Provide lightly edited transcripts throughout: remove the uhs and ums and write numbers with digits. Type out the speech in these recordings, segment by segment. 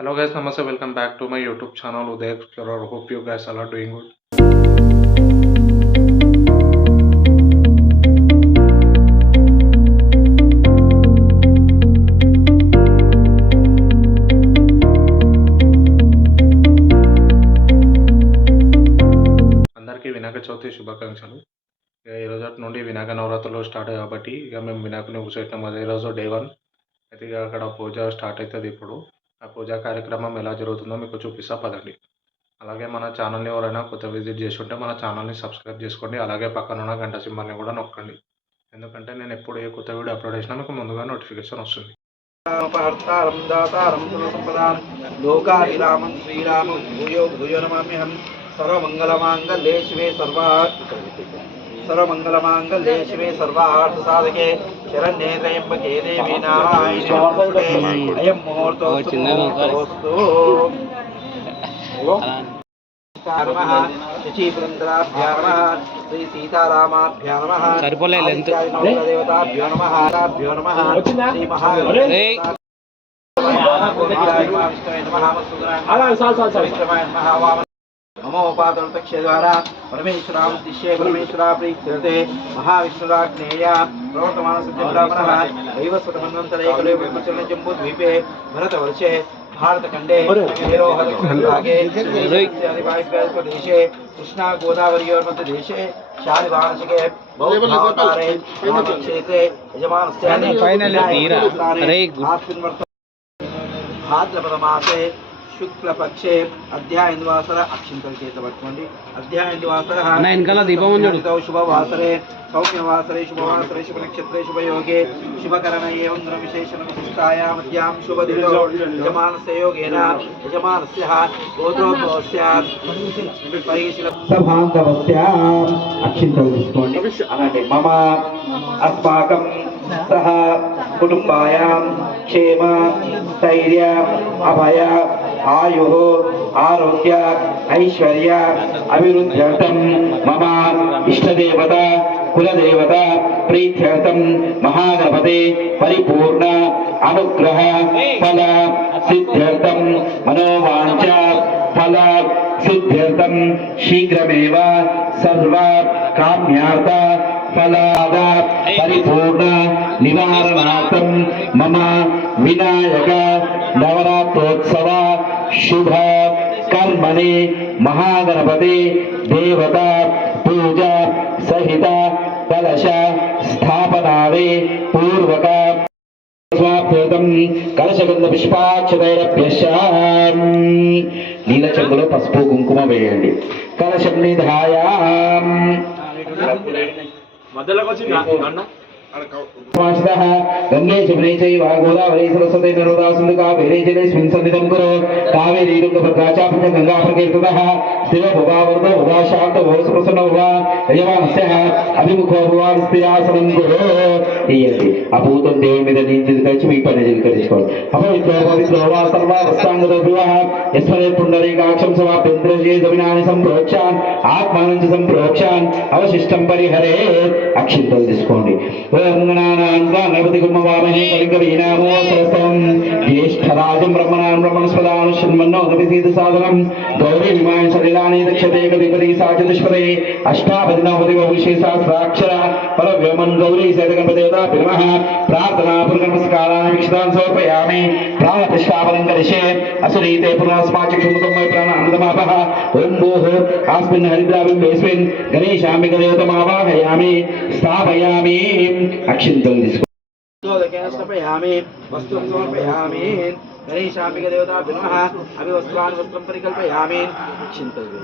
Hello guys, namaste. Welcome back to my YouTube channel Uday Explorer. Hope you guys all are doing good. అందరికీ వినాయక చవితి శుభాకాంక్షలు. ఈ రోజు నుండి వినాయక నవరాత్రులు స్టార్ట్ కాబట్టి మేము వినాయకుని కూర్చోబెట్టినాం కదా. ఈరోజు డే 1 అయితే అక్కడ పూజ స్టార్ట్ అవుతుంది. ఇప్పుడు ఆ పూజా కార్యక్రమం ఎలా జరుగుతుందో మీకు చూపిస్తా పదండి. అలాగే మన ఛానల్ని ఎవరైనా కొత్త విజిట్ చేసి ఉంటే మన ఛానల్ని సబ్స్క్రైబ్ చేసుకోండి. అలాగే పక్కన ఉన్న గంట సింబల్ని కూడా నొక్కండి, ఎందుకంటే నేను ఎప్పుడు ఏ కొత్త వీడియో అప్లోడ్ చేసినా మీకు ముందుగా నోటిఫికేషన్ వస్తుంది. లోకాభిరామం శ్రీరామం భూయో భూయో నమామ్యహం సర్వమంగళమాంగళ్యే శివే సర్వార్థ సాధకే శరణ్యే త్రయంబకే దేవి నారాయణే అయం ముహూర్తోస్తు నమః శచీపురంధ్రాభ్యా నమః శ్రీ సీతారామాభ్యా నమః దేవతాభ్యో నమః నమః శ్రీ ममोपातक्षद्वारा परमेश्वरामुद्दिश्य परमेश्वरा प्रीत्यर्थे महाविष्णुराग्नेय प्रवर्तमानसत्यब्राह्मणः दैवस्वतमन्वन्तरैकलयोपचरणजम्बूद्वीपे भरतवर्षे भारतखण्डे भागे प्रदेशे कृष्णा गोदावरीयोर्मध्यदेशे शालिवार्षिके क्षेत्रे यजमानस्य भाद्रपदमासे शुक्लपक्षे अध्यायन्द्वासर अक्षिंतल पट्टुकोंडि अध्यायन्द्वासर शुभवासरे सौम्यवासरे शुभवासरे शुभनक्षत्रे शुभयोगे शुभकरण एवं विशेषण विशिष्टायां मध्यां शुभदिनो यजमानस्य योगेन यजमानस्य गोत्रोद्भवस्य परिशीलभान्तवस्य अक्षिंतल तीसुकोंडि अनंटे मम अस्माकं सह कुटुंबायां क्षेम स्थैर्य अभय आयु आरोग्य ऐश्वर्य अभिवृद्ध्यर्थं मम इष्टदेवता कुलदेवता प्रीत्यर्थं महागणपते परिपूर्ण अनुग्रह फल सिद्ध्यर्थं मनोवांछा फल सिद्ध्यर्थं शीघ्रमेव सर्व काम्यार्थ फलाद परिपूर्ण निवारणार्थं मम विनायक नवरात्रोत्सव शुभ कर्मणि महागणपति देवता पूजा सहित कलश स्थापनावे पूर्वक स्वाप्यर्थं कलशगंध पुष्पाक्षतैरभ्यश्च नीलचंद्र पసుపు కుంకుమ వేయండి. కలశం నిధాయాం गंगे जमुने चैव गोदावरी सरस्वती नर्मदा सिंधु कावेरी जलेस्मिन् सन्निधिं कुरु कावेरी तुंगभद्राचापञ्च गंगा प्रकीर्तितः शिव भुवावर्त भुवा शान्त भव सुप्रसन्न भव यजमानस्य अभिमुखो भवान् स्थिरासनं कुरु इयति अपूतं देवं మీద నిందించి మీ పని జరిగించుకోండి. అపవిత్రో వా సర్వావస్థాంగతో వివాహ యస్మరే పుండరీకాక్షం సమాప్యంద్రజే జమినాని సంప్రోక్షాన్ ఆత్మానం సంప్రోక్షాన్ అవశిష్టం పరిహరే అక్షింతలు తీసుకోండి. ఓం గణానాం గణపతి గుమ్మవామహే కవికవీనామో సరస్వం జ్యేష్ఠరాజం బ్రహ్మణాం బ్రహ్మణస్పదాను శృణ్వన్నోదపిసీద సాధనం గౌరీ విమాయ సలిలాని దక్షతే కవిపతి సాచతుష్పదే అష్టాపది నవపది బహుశే సహస్రాక్షర పరవ్యోమన్ గౌరీ సైతగణపదేవతా నమః ప్రార్థనా పురుగణమస్కారాన్ని వీక్షితాన్ సమర్పయామి. ప్రాణపుష్పాపనం కరిష్యే అసురీతే పునఃస్మాచక్షుముఖం వై ప్రాణ అమృతమాపః. ఓం భూః ఆస్మిన్ హరిద్రాబింబేస్మిన్ గణేశాంబిక దేవతమావాహయామి స్థాపయామి. అక్షింతలు తీసుకో समर्पयामि वस्त्रं समर्पयामि गणेशाम्बिका देवताभ्यो नमः अभिवस्त्रान् वस्त्रं परिकल्पयामि चिन्तये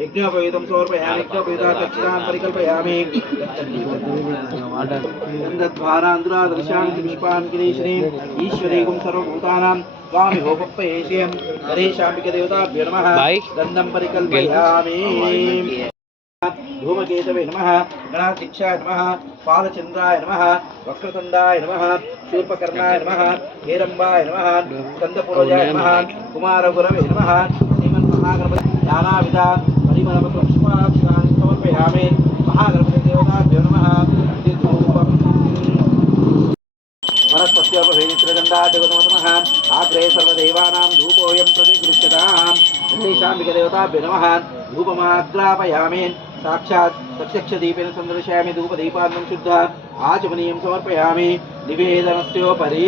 यज्ञोपवीतं समर्पयामि यज्ञोपवीतान् परिकल्पयामि गन्धद्वारान्धुरादर्शान् पुष्पान् गिरीश्रीम् ईश्वरीगुं सर्वभूतानां स्वामि होपप्पयेष्यं गणेशाम्बिका देवताभ्यो नमः गन्धं परिकल्पयामि. धूमकेतवे नमः गणाध्यक्षाय नमः पालचंद्राय नमः वक्रतुंडाय नमः शूर्पकर्णाय नमः हेरंबाय नमः स्कंदपूर्वजाय नमः कुमारगुरवे नमः श्रीमन्महागणपति नानाविध परिमलपुष्पाक्षराणि समर्पयामि. महागणपति देवताभ्यो नमः. वनस्पत्योपभेदित्रगन्धाढ्यगतमः आग्रे सर्वदेवानां धूपोऽयं प्रतिगृह्यताम् गणेशाम्बिकदेवताभ्यो नमः धूपमाग्रापयामि साक्षात् प्रत्यक्षदीपेन सन्दर्शयामि धूपदीपान्नं शुद्धा आचमनीयं समर्पयामि निवेदनस्योपरि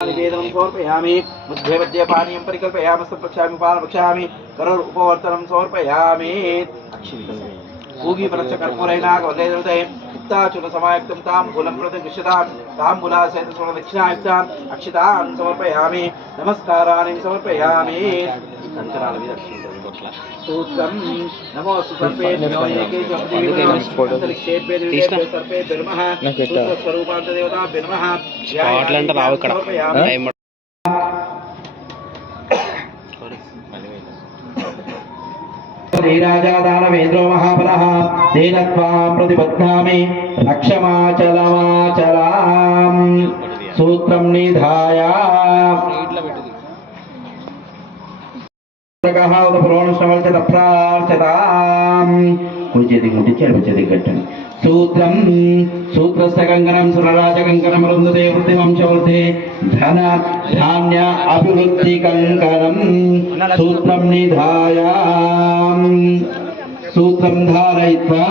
निवेदनं समर्पयामि मध्ये मध्ये पानीयं परिकल्पयामि संप्रक्षामि पानप्रक्षामि करोर् उपवर्तनं समर्पयामि पूगी फलश्च कर्पूरेणागवल्लेदते मुक्ताचूर्ण समायुक्तं ताम्बूलं प्रतिगृह्यतां ताम्बूलासहितं सर्वदक्षिणायुक्ताम् अक्षितान् समर्पयामि नमस्काराणि समर्पयामि सूत्रं नमोऽस्तु सर्पेभ्यो एकेभ्यो सर्पेभ्यो नमः सूत्रस्वरूपान्तदेवताभ्यो नमः नीराजादानवेन्द्रो महाबलः तेन त्वां प्रतिबध्नामि रक्षमाचलमाचलाम् सूत्रं निधाय सूत्रं सूत्रस्य कंकणं सुरराजकंकणं वृन्दते वृद्धिवंशवृद्धे धन धान्य अभिवृद्धि कंकणं सूत्रं निधाय सूत्रं धारयित्वा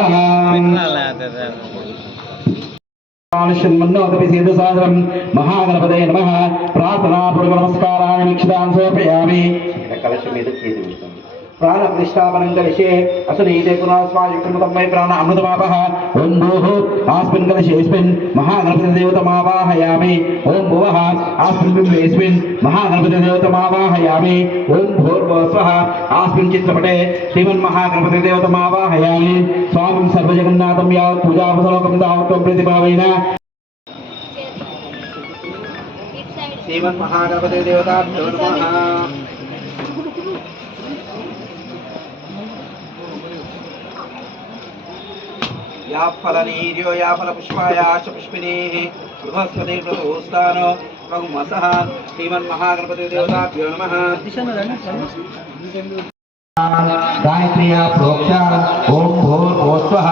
महागणपतये नमः प्रार्थनापूर्वक नमस्काराणि वीक्षितान् समर्पयामि प्राणप्रतिष्ठापनं कलशे असुनीते पुनस्वायुक्तं मयि प्राण अमृतमापः ओं भूः आस्मिन् कलशेऽस्मिन् महागणपतिदेवतमावाहयामि ओं भुवः आस्मिन् बिम्बेऽस्मिन् महागणपतिदेवतमावाहयामि ओं भूर्भुवः आस्मिन् चित्रपटे श्रीमन्महागणपतिदेवतमावाहयामि स्वामिं सर्वजगन्नाथं यावत् पूजावसलोकं तावत् त्वं प्रतिभावेन श्रीमन्महागणपतिदेवताभ्यो नमः या फलनीर्यो या फलपुष्पायाश्च पुष्पिनीः बृहस्पतिर्प्रदोस्तानो बहुमसः श्रीमन्महागणपतिदेवताभ्यो नमः गायत्र्या प्रोक्षा ओम भूर्भुवस्वः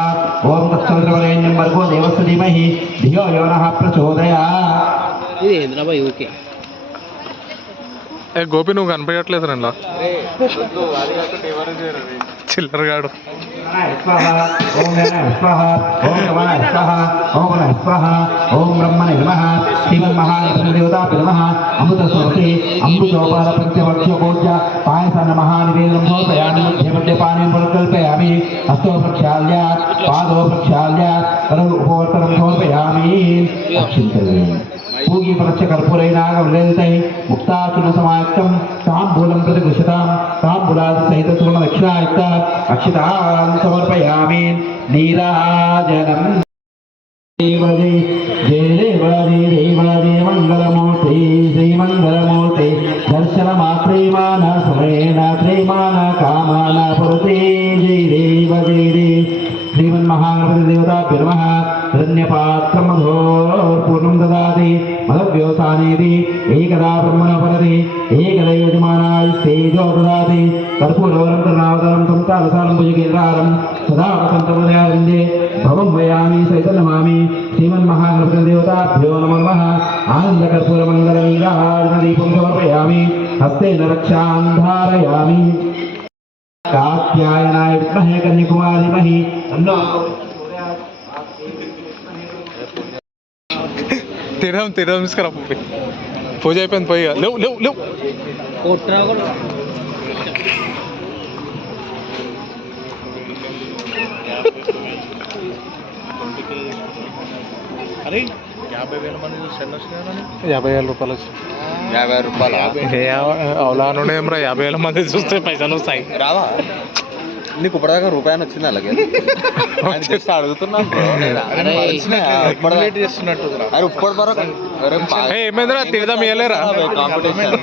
ओम तत्सवितुर्वरेण्यं भर्गो देवस्य धीमहि धियो यो नः प्रचोदयात् ఇదేంద్రా బాయ్ ఓకే ఏ గోపి నువ్వు కనిపించట్లేదు రండి చిల్లరగాడు ओम स्वाहा ओम नमः स्वाहा ओम नमः स्वाहा ओम ब्रह्मणे नमः श्रीमन्महागणपतिदेवताभ्यो नमः अमृतस्वरूपे अमृतोपाल पंचवक्षोपोज्य पायसन महानिवेदनं समर्पयामि मध्ये पानीं परिकल्पयामि हस्तो प्रक्षाल्य पादो प्रक्षाल्य करो उपवर्तनं समर्पयामि पूगी फलश्च कर्पूरेणागवल्लेदते मुक्ताचूर्ण समायुक्तं ताम्बूलं प्रतिगृह्यतां ताम्बूलासहितं सुवर्णदक्षिणायुक्त अक्षितान् समर्पयामि नीराजनं देवदे जय देवदे देवदे मंगलमूर्ते श्रीमंगलमूर्ते दर्शनमात्रे मान स्मरेण त्रेमान कामान पुरते जय देवदे श्रीमन्महागणपतिदेवताभ्यो नमः धन्यपात्रं मधोर्पूर्णं ददाति मदव्योसानेति एकदा ब्रह्मणो पदति एकदा यजमानाय तेजो ददाति कर्पूरवरं कर्णावतारं संकालसारं भुजगेन्द्रारं सदा वसन्तमदयाविन्दे भवं वयामि सहितं नमामि श्रीमन्महागणपतिदेवताभ्यो नमो नमः आनन्दकर्पूरमङ्गलनीराजनदीपं समर्पयामि हस्तेन रक्षां धारयामि कात्यायनाय विद्महे कन्याकुमारीमहि तन्नो తీర్థం తీసుకురా పూజ అయిపోయింది పోయి లేవు లేవు లేవు అరే 50,000 మంది సెండ్ వచ్చినాయని 50,000 రూపాయలు వచ్చి 50 రూపాయలు అవులా నుండి ఏమరా 50,000 మంది చూస్తే పైసలు వస్తాయి రావా నీకు ఇప్పటిదాకా రూపాయలు వచ్చింది అలాగే జస్ట్ అడుగుతున్నాను చేస్తున్నట్టు అరే ఇప్పటి వరకు ఏమైందిరా తీర్థం ఇవ్వలేరా కాంపిటీషన్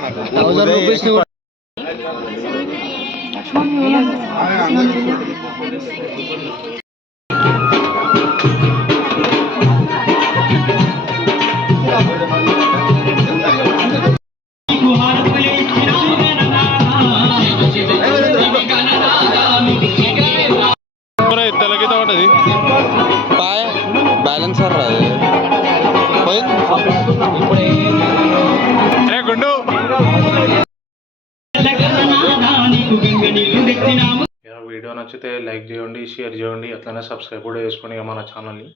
తెలగీత ఉంటుంది బ్యాలెన్సర్ అది అరే గుండు వీడియో నచ్చితే లైక్ చేయండి, షేర్ చేయండి, అట్లనే సబ్స్క్రైబ్ కూడా చేసుకోండి ఇక మన ఛానల్ని.